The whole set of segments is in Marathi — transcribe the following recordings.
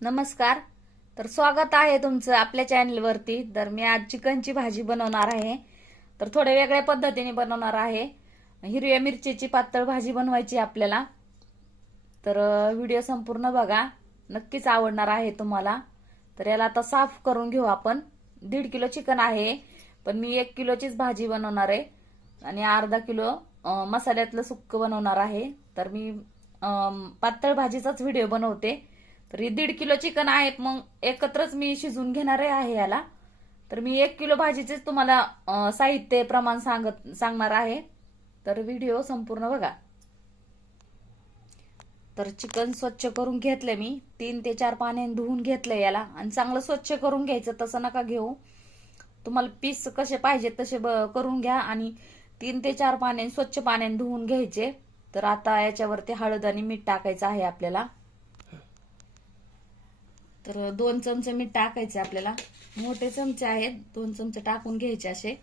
नमस्कार. तर स्वागत आहे तुमचं आपल्या चॅनलवरती. तर मी आज चिकनची भाजी बनवणार आहे. तर थोड्या वेगळ्या पद्धतीने बनवणार आहे. हिरव्या मिरचीची पातळ भाजी बनवायची आपल्याला. तर व्हिडिओ संपूर्ण बघा. नक्कीच आवडणार आहे तुम्हाला. तर याला आता साफ करून घेऊ आपण. दीड किलो चिकन आहे पण मी एक किलोचीच भाजी बनवणार आहे. आणि अर्धा किलो मसाल्यातलं सुक्क बनवणार आहे. तर मी पातळ भाजीचाच व्हिडिओ बनवते. तर हे दीड किलो चिकन आहे मग एकत्रच मी शिजून घेणार आहे याला. तर मी एक किलो भाजीचेच तुम्हाला साहित्य प्रमाण सांगत सांगणार आहे. तर व्हिडिओ संपूर्ण बघा. तर चिकन स्वच्छ करून घेतलं मी. तीन ते चार पाण्याने धुवून घेतलं याला. आणि चांगलं स्वच्छ करून घ्यायचं तसं नका घेऊ. तुम्हाला पीस कसे पाहिजेत तसे ब- करून घ्या. आणि तीन ते चार पाण्याने स्वच्छ पाण्याने धुवून घ्यायचे. तर आता याच्यावरती हळद आणि मीठ टाकायचं आहे आपल्याला. तर दोन चमचे मीठ टाकायचे आपल्याला. मोठे चमचे आहेत दोन चमचे टाकून घ्यायचे असे.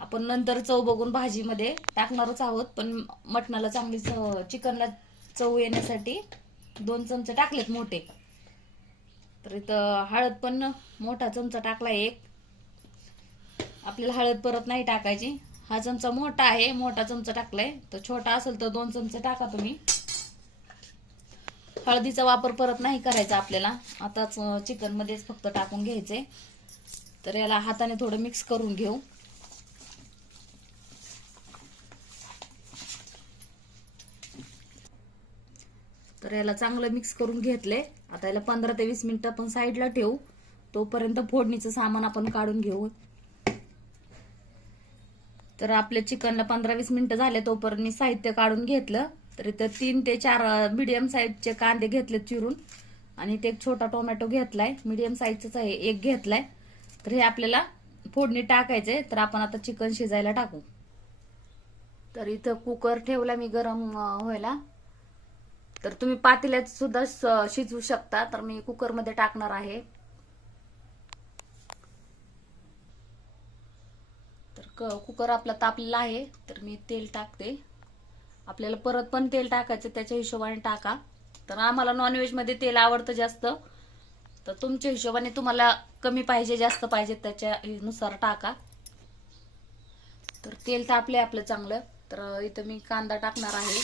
आपण नंतर चव बघून भाजीमध्ये टाकणारच आहोत पण मटणाला चांगली चव चिकनला चव येण्यासाठी दोन चमचे टाकलेत मोठे. तर इथं हळद पण मोठा चमचा टाकला एक. आपल्याला हळद परत नाही टाकायची. हा चमचा मोठा आहे मोठा चमचा टाकलाय. तर छोटा असेल तर दोन चमचे टाका तुम्ही. हळदीचा वापर परत नाही करायचा आपल्याला. आताच चिकन मध्येच फक्त टाकून घ्यायचे. तर याला हाताने थोडं मिक्स करून घेऊ. तर याला चांगलं मिक्स करून घेतले. आता याला पंधरा ते वीस मिनिटं आपण साईडला ठेवू. तोपर्यंत फोडणीचं सामान आपण काढून घेऊ. तर आपल्या चिकनला पंधरा वीस मिनिटं झाले तोपर्यंत मी साहित्य काढून घेतलं. तर इथं तीन ते चार मिडियम साईजचे कांदे घेतले चिरून. आणि ते एक छोटा टोमॅटो घेतलाय. मिडियम साईजचाच आहे. एक घेतलाय. तर हे आपल्याला फोडणी टाकायचे तर आपण आता चिकन शिजायला टाकू. तर इथं कुकर ठेवला मी गरम व्हायला. तर तुम्ही पातेल्यात सुद्धा शिजवू शकता. तर मी कुकरमध्ये टाकणार आहे. तर कुकर आपला तापलेला आहे. तर मी तेल टाकते. आपल्याला परत पण तेल टाकायचं त्याच्या हिशोबाने टाका. तर आम्हाला नॉनव्हेजमध्ये तेल आवडतं जास्त. तर तुमच्या हिशोबाने तुम्हाला कमी पाहिजे जास्त पाहिजे त्याच्यानुसार टाका. तर तेल तापले आपलं चांगलं. तर इथं मी कांदा टाकणार आहे.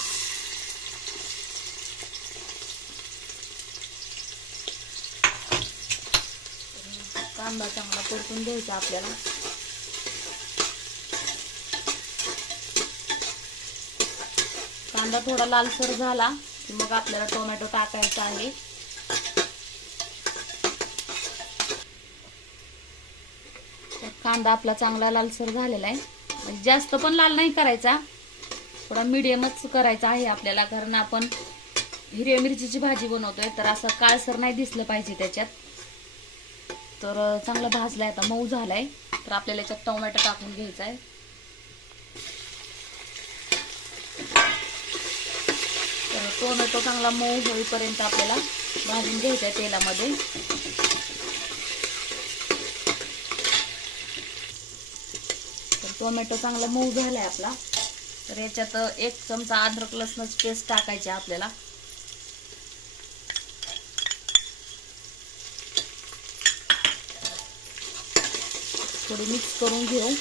कांदा चांगला परतून द्यायचा आपल्याला. कांदा थोडा लालसर झाला की मग आपल्याला टोमॅटो टाकायचा आहे. कांदा आपला चांगला लालसर झालेला आहे. म्हणजे जास्त पण लाल नाही करायचा. थोडा मिडियमच करायचा आहे आपल्याला कारण आपण हिरव्या मिरचीची भाजी बनवतोय तर असं काळसर नाही दिसलं पाहिजे त्याच्यात. तर चांगला भाजला आहे आता मऊ झालाय. तर आपल्याला याच्यात टोमॅटो टाकून घ्यायचा आहे तर टोमॅटो चांगला मऊ होईपर्यंत आपल्याला भाजून घ्यायचा आहे तेलामध्ये. तर टोमॅटो चांगला मऊ झालाय आपला. तर याच्यात एक चमचा अद्रक लसणाची पेस्ट टाकायची आहे आपल्याला. थोडी मिक्स करून घेऊ.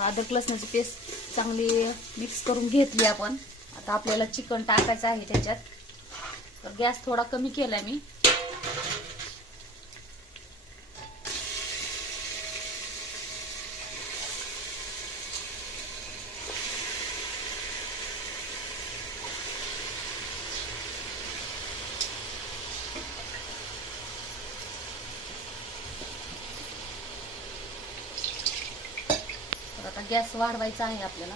अद्रक लसणाची पेस्ट चांगली मिक्स करून घेतली आपण. आता आपल्याला चिकन टाकायचं आहे त्याच्यात. तर गॅस थोडा कमी केलाय मी. गॅस वाढवायचा आहे आपल्याला.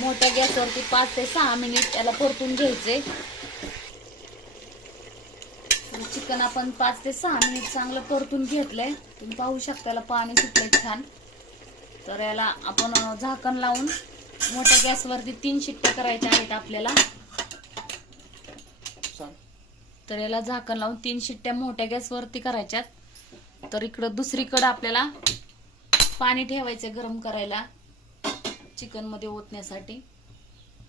मोठ्या गॅसवरती पाच ते सहा मिनिट याला परतून घ्यायचे. चिकन आपण पाच ते सहा मिनिट चांगलं परतून घेतलंय. तुम्ही पाहू शकता याला पाणी सुटलंय छान. तर याला आपण झाकण लावून मोठ्या गॅसवरती तीन शिट्ट्या करायच्या आहेत आपल्याला. तर याला झाकण लावून तीन शिट्ट्या मोठ्या गॅसवरती करायच्यात. तर इकडं दुसरीकडं आपल्याला पाणी ठेवायचं गरम करायला चिकनमध्ये ओतण्यासाठी.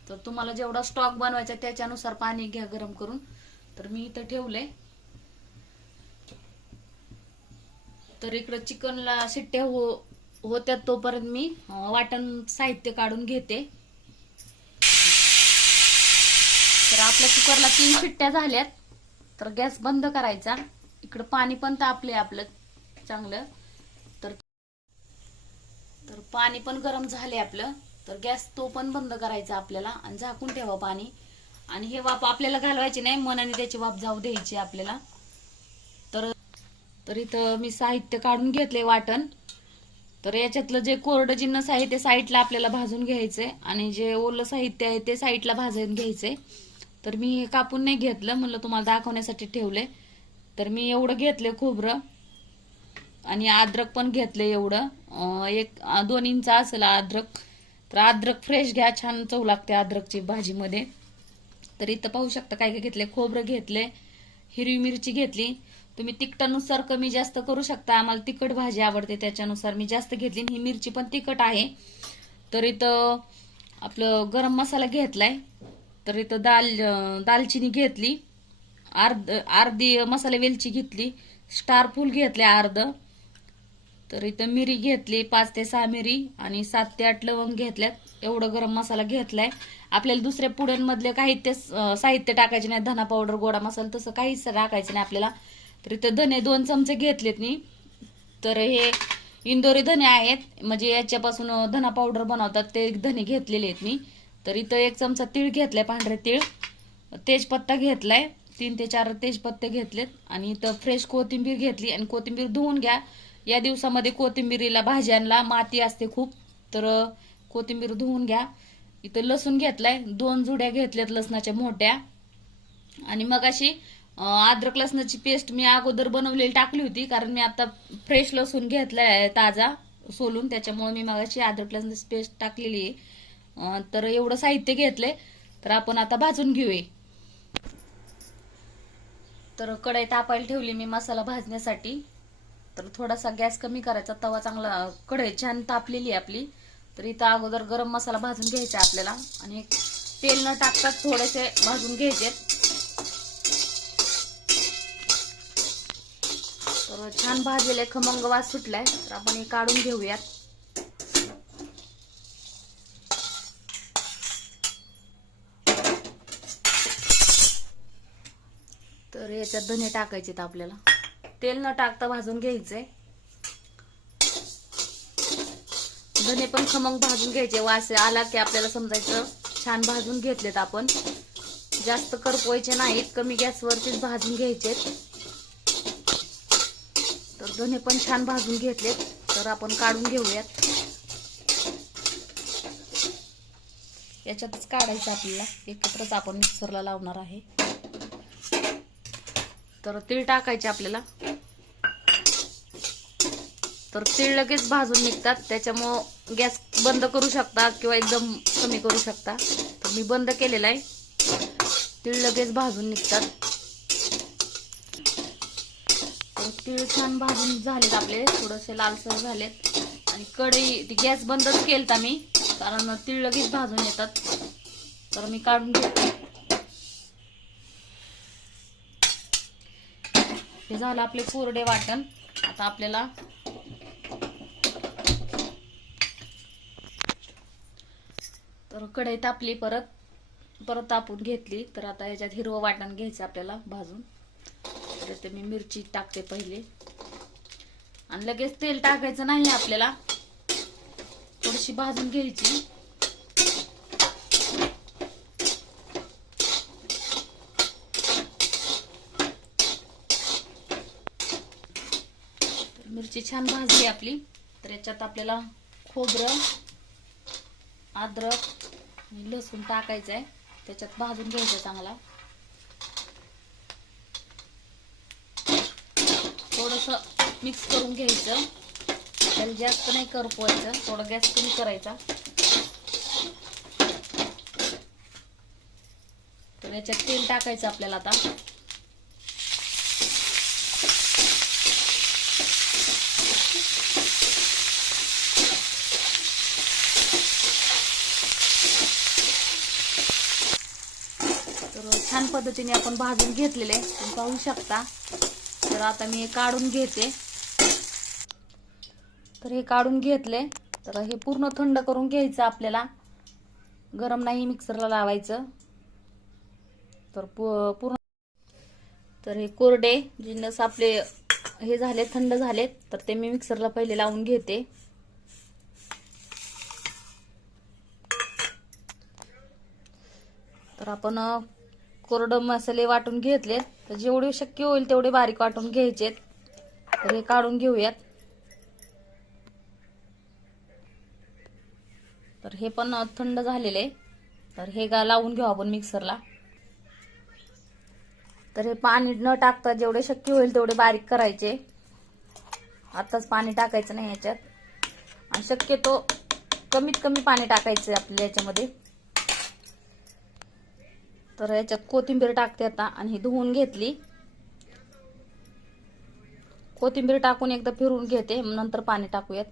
तर तुम्हाला जेवढा स्टॉक बनवायचा त्याच्यानुसार पाणी घ्या गरम करून. तर मी इथं ठेवलंय. तर इकडं चिकनला शिट्ट्या हो होत्या तोपर्यंत मी वाटण साहित्य काढून घेते. तर आपल्या कुकरला तीन शिट्ट्या झाल्यात. तर गॅस बंद करायचा. इकडं पाणी पण तापले आपलं. चांगलं. तर तर पाणी पण गरम झाले आपलं. तर गॅस तो पण बंद करायचा आपल्याला आणि झाकून ठेवा पाणी. आणि हे वाफ आपल्याला घालवायची नाही मनाने त्याची वाफ जाऊ द्यायची आपल्याला. तर तर इथं मी साहित्य काढून घेतले वाटण. तर याच्यातलं जे कोरडं जिन्नस आहे ते साईडला आपल्याला भाजून घ्यायचंय आणि जे ओलं साहित्य आहे ते साईडला भाजून घ्यायचंय. तर मी हे कापून नाही घेतलं म्हणलं तुम्हाला दाखवण्यासाठी ठेवले तर मी एवढं घेतले खोबरं. आणि अद्रक पण घेतलं एवढं. एक दोन इंच असेल अद्रक तर अद्रक फ्रेश घ्या छान चव लागते अद्रकची भाजीमध्ये. तर इथं पाहू शकता काय काय घेतले खोबरं घेतले हिरवी मिरची घेतली. तुम्ही तिखटानुसार कमी जास्त करू शकता. आम्हाला तिखट भाजी आवडते त्याच्यानुसार मी जास्त घेतली. ही मिरची पण तिखट आहे. तर इथं आपलं गरम मसाला घेतलाय. तर इथं दाल दालचिनी घेतली. अर्ध अर्धी मसाले वेलची घेतली. स्टार फूल घेतले अर्ध. तर इथं मिरी घेतली पाच ते सहा मिरी आणि सात ते आठ लवंग घेतल्यात. एवढं गरम मसाला घेतलाय. आपल्याला दुसऱ्या पुड्यांमधले काही ते साहित्य टाकायचे नाही धना पावडर गोडा मसाला तसं काहीच टाकायचं नाही आपल्याला. तर इथं धने दोन चमचे घेतलेत मी. तर हे इंदोरी धने आहेत. म्हणजे याच्यापासून धना पावडर बनवतात ते धने घेतलेले आहेत मी. तर इथं एक चमचा तीळ घेतलाय पांढरे तीळ. तेजपत्ता घेतलाय. तीन ते चार तेजपत्ते घेतलेत. आणि इथं फ्रेश कोथिंबीर घेतली. आणि कोथिंबीर धुवून घ्या. या दिवसामध्ये कोथिंबीरीला भाज्यांना माती असते खूप. तर कोथिंबीर धुवून घ्या. इथं लसूण घेतलाय. दोन जुड्या घेतल्यात लसणाच्या मोठ्या. आणि मग अशी अद्रक लसणाची पेस्ट मी अगोदर बनवलेली टाकली होती. कारण मी आता फ्रेश लसूण घेतलाय ताजा सोलून. त्याच्यामुळे मी मगाशी अद्रक लसणाची पेस्ट टाकलेली आहे. तर एवढं साहित्य घेतलंय. तर आपण आता भाजून घेऊया. तर कढई तापायला ठेवली मी मसाला भाजण्यासाठी. तर थोडासा गॅस कमी करायचा तवा चांगला कढई छान तापलेली आहे आपली. तर इथं अगोदर गरम मसाला भाजून घ्यायचा आपल्याला आणि तेल न टाकताच थोडेसे भाजून घ्यायचे. तर छान भाजलेले खमंग वास सुटलाय तर आपण हे काढून घेऊयात. तर याच्यात धने टाकायचे आपल्याला. तेल न टाकता भाजून घ्यायचंय. धने पण खमंग भाजून घ्यायचे. वास आला की आपल्याला समजायचं छान भाजून घेतलेत आपण. जास्त करपवायचे नाहीत कमी गॅसवरतीच भाजून घ्यायचे तर धने पण छान भाजून घेतलेत. तर आपण काढून घेऊयात. याच्यातच काढायचं आपल्याला. एकत्रच आपण मिक्सरला लावणार आहे. तर तीळ टाकायचे आपल्याला. तर तीळ लगेच भाजून निघतात. त्याच्यामुळं गॅस बंद करू शकता किंवा एकदम कमी करू शकता. तर मी बंद केलेला आहे. तीळ लगेच भाजून निघतात. तर तीळ छान भाजून झालेत आपले. थोडेसे लालसर झालेत. आणि कढई ती गॅस बंदच केलता मी. कारण तीळ लगेच भाजून येतात. तर मी काढून घेते हे झालं आपले कोरडे वाटण. आता आपल्याला तर कढई तापली परत. परत तापून घेतली. तर आता याच्यात हिरवं वाटण घ्यायचं आपल्याला भाजून. तर ते मी मिरची टाकते पहिले. आणि लगेच तेल टाकायचं नाही आपल्याला. थोडीशी भाजून घ्यायची. मिरची छान भाजली आपली. तर याच्यात आपल्याला खोबरं अद्रक आणि लसूण टाकायचं आहे. त्याच्यात भाजून घ्यायचं चांगला. थोडस मिक्स करून घ्यायचं. त्याला जास्त नाही करपवायचं थोडं गॅस कमी करायचा. तर याच्यात तेल टाकायचं आपल्याला आता. पद्धतीने आपण भाजून घेतलेले तुम्ही पाहू शकता. तर आता मी हे काढून घेते. तर हे काढून घेतले. तर हे पूर्ण थंड करून घ्यायचं आपल्याला. गरम नाही मिक्सरला लावायचं. तर पूर्ण तर हे कोरडे जिन्नस आपले हे झाले थंड झालेत तर ते मी मिक्सरला पहिले लावून घेते. तर आपण कोरडं मसाले वाटून घेतलेत. तर जेवढे शक्य होईल तेवढे बारीक वाटून घ्यायचे तर हे काढून घेऊयात. तर हे पण थंड झालेले. तर हे गा लावून घेऊ आपण मिक्सरला. तर हे पाणी न टाकता जेवढे शक्य होईल तेवढे बारीक करायचे. आताच पाणी टाकायचं नाही याच्यात. आणि शक्यतो कमीत कमी पाणी टाकायचं आपल्या याच्यामध्ये. तर याच्यात कोथिंबीर टाकते आता आणि ही धुवून घेतली. कोथिंबीर टाकून एकदा फिरून घेते नंतर पाणी टाकूयात.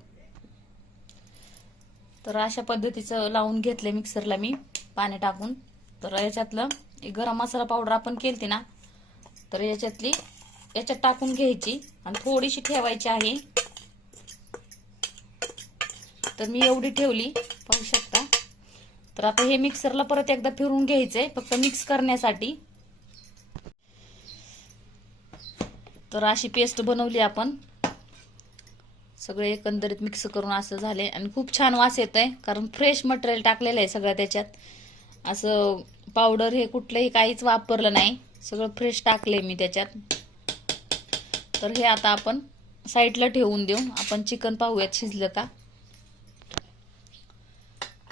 तर अशा पद्धतीचं लावून घेतले मिक्सरला मी पाणी टाकून. तर याच्यातलं एक गरम मसाला पावडर आपण केलती ना तर याच्यातली याच्यात टाकून घ्यायची आणि थोडीशी ठेवायची आहे. तर मी एवढी ठेवली पाहू शकता. तर आता हे मिक्सरला परत एकदा फिरून घ्यायचंय फक्त मिक्स करण्यासाठी. तर अशी पेस्ट बनवली आपण. सगळे एकंदरीत मिक्स करून असं झाले. आणि खूप छान वास येत आहे कारण फ्रेश मटेरियल टाकलेलं आहे सगळं त्याच्यात. असं पावडर हे कुठलंही काहीच वापरलं नाही. सगळं फ्रेश टाकले मी त्याच्यात. तर हे आता आपण साईडला ठेवून देऊ. आपण चिकन पाहूयात शिजलं का.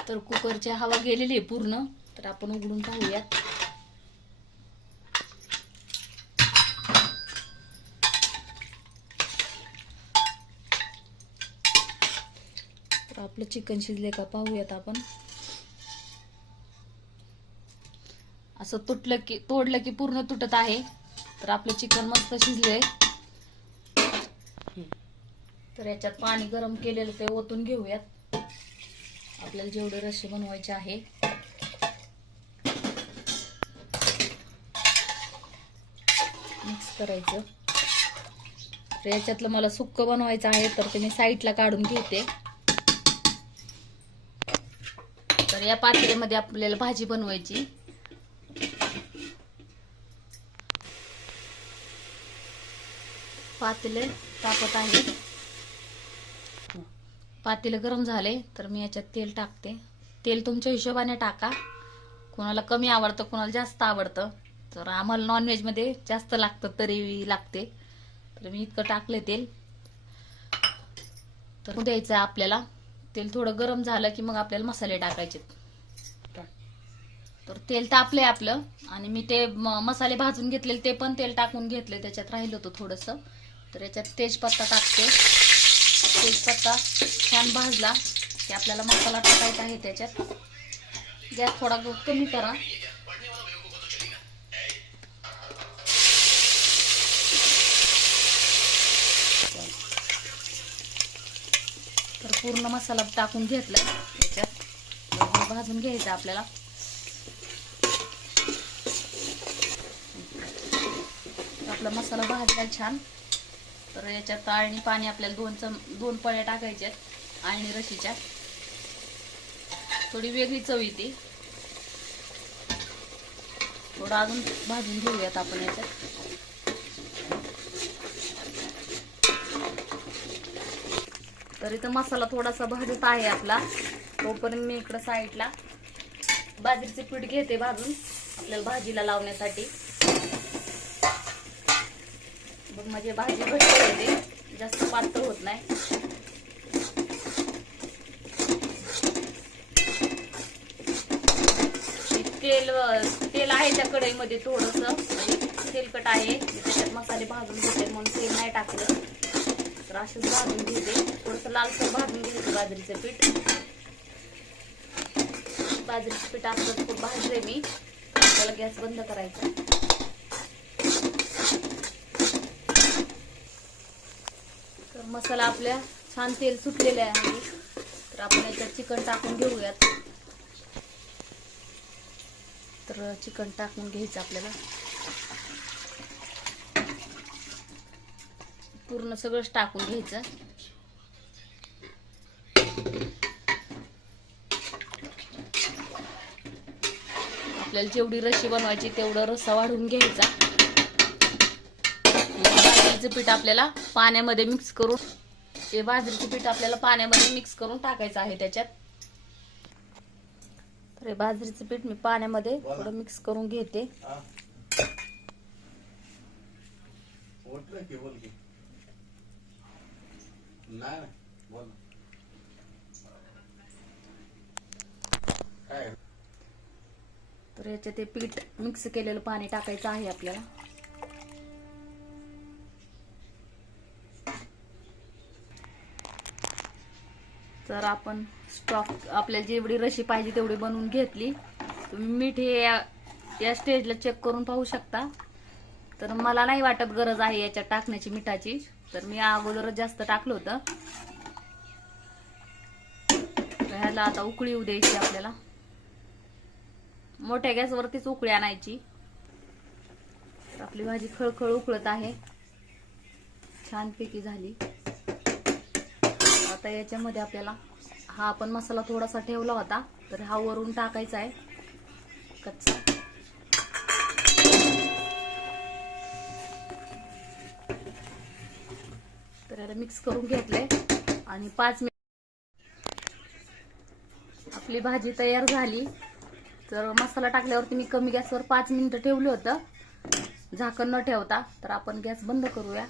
तर कुकरची हवा गेलेली आहे पूर्ण. तर आपण उघडून पाहूयात. तर आपलं चिकन शिजले का पाहूयात आपण. असं तुटलं की तोडलं की पूर्ण तुटत आहे. तर आपलं चिकन मस्त शिजलंय. तर याच्यात पाणी गरम केलेलं ते ओतून घेऊयात. आपल्याला जेवढे रस्से बनवायचे आहे मिक्स करायचं. तर याच्यातलं मला सुक्क बनवायचं आहे तर ते मी साईडला काढून घेते. तर या पातेल्यामध्ये आपल्याला भाजी बनवायची. पातेले तापत आहे. पातेलं गरम झाले तर मी याच्यात तेल टाकते. तेल तुमच्या हिशोबाने टाका. कोणाला कमी आवडतं कोणाला जास्त आवडतं. तर आम्हाला नॉनव्हेजमध्ये जास्त लागतं तरी लागते. तर मी इतकं टाकले तेल. तर द्यायचं आहे आपल्याला. तेल थोडं गरम झालं की मग आपल्याला मसाले टाकायचे. तर तेल तापले आपलं. आणि मी ते म- मसाले भाजून घेतलेले ते पण तेल टाकून घेतले त्याच्यात राहिलं होतं थोडंसं. तर याच्यात तेजपत्ता टाकते. तेजपत्ता छान भाजला की आपल्याला मसाला टाकायचा आहे त्याच्यात. गॅस थोडा कमी करा. तर पूर्ण मसाला टाकून घेतला त्याच्यात. भाजून घ्यायचा आपल्याला. आपला मसाला भाजला छान. तर याच्यात आळणी पाणी आपल्याला दोन चम दोन पळ्या टाकायच्या आणि रशीच्या. थोडी वेगळी चव येते. थोडं अजून भाजून घेऊयात आपण याच्यात. तर इथं मसाला थोडासा भाजत आहे आपला. तोपर्यंत मी इकडं साईडला बाजरीचे पीठ घेते भाजून. आपल्याला भाजीला लावण्यासाठी. मग माझी भाजी घट्ट होते. जास्त पातळ होत नाही. तेल तेल आहे त्या कढईमध्ये थोडस. म्हणजे तेलकट आहे. त्याच्यात मसाले भाजून घेते. म्हणून तेल नाही टाकलं. तर असंच भाजून घेते. थोडस लालसर भाजून घेते बाजरीचं पीठ. बाजरीचं पीठ असं खूप भाजले मी. त्याला गॅस बंद करायचा मसाला आपल्या छान तेल सुटलेले आहे. तर आपण याच्यात चिकन टाकून घेऊयात. तर चिकन टाकून घ्यायचं आपल्याला. पूर्ण सगळंच टाकून घ्यायचं. आपल्याला जेवढी रशी बनवायची तेवढं रस्सा वाढवून घ्यायचा. बाजरीचं पीठ आपल्याला पाण्यामध्ये मिक्स करून ते बाजरीचं पीठ आपल्याला पाण्यामध्ये मिक्स करून टाकायचं आहे त्याच्यात. तर हे बाजरीचं पीठ मी पाण्यामध्ये थोडं मिक्स करून घेते. हा. तर याच्यात ते पीठ मिक्स केलेलं पाणी टाकायचं आहे आपल्याला. तर आपण स्टॉक आपल्याला जेवढी रशी पाहिजे तेवढी बनवून घेतली. तुम्ही मीठ हे या या स्टेजला चेक करून पाहू शकता. तर मला नाही वाटत गरज आहे याच्यात टाकण्याची मिठाची. तर मी अगोदरच जास्त टाकलं होतं. तर ह्याला आता उकळी येऊ द्यायची आपल्याला. मोठ्या गॅसवरतीच उकळी आणायची. तर आपली भाजी खळखळ उकळत आहे. छानपैकी झाली. आता याच्यामध्ये आपल्याला हा आपण मसाला थोडासा ठेवला होता तर हा वरून टाकायचा आहे. कच्चा. तर याला मिक्स करून घेतलंय. आणि पाच मिनिट आपली भाजी तयार झाली. तर मसाला टाकल्यावरती मी कमी गॅसवर पाच मिनिटं ठेवलं होतं. झाकण न ठेवता तर आपण गॅस बंद करूया.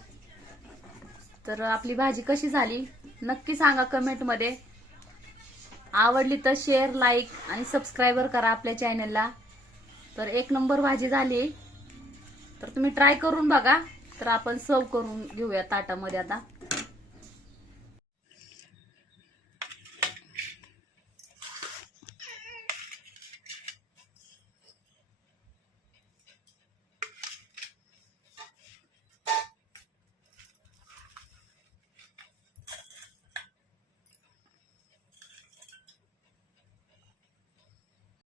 तर आपली भाजी कशी झाली? नक्की सांगा कमेंटमध्ये आवडली तर शेअर लाईक आणि सबस्क्राईबर करा आपल्या चॅनलला तर एक नंबर भाजी झाली. तर तुम्ही ट्राय करून बघा. तर आपण सर्व करून घेऊया ताटामध्ये आता.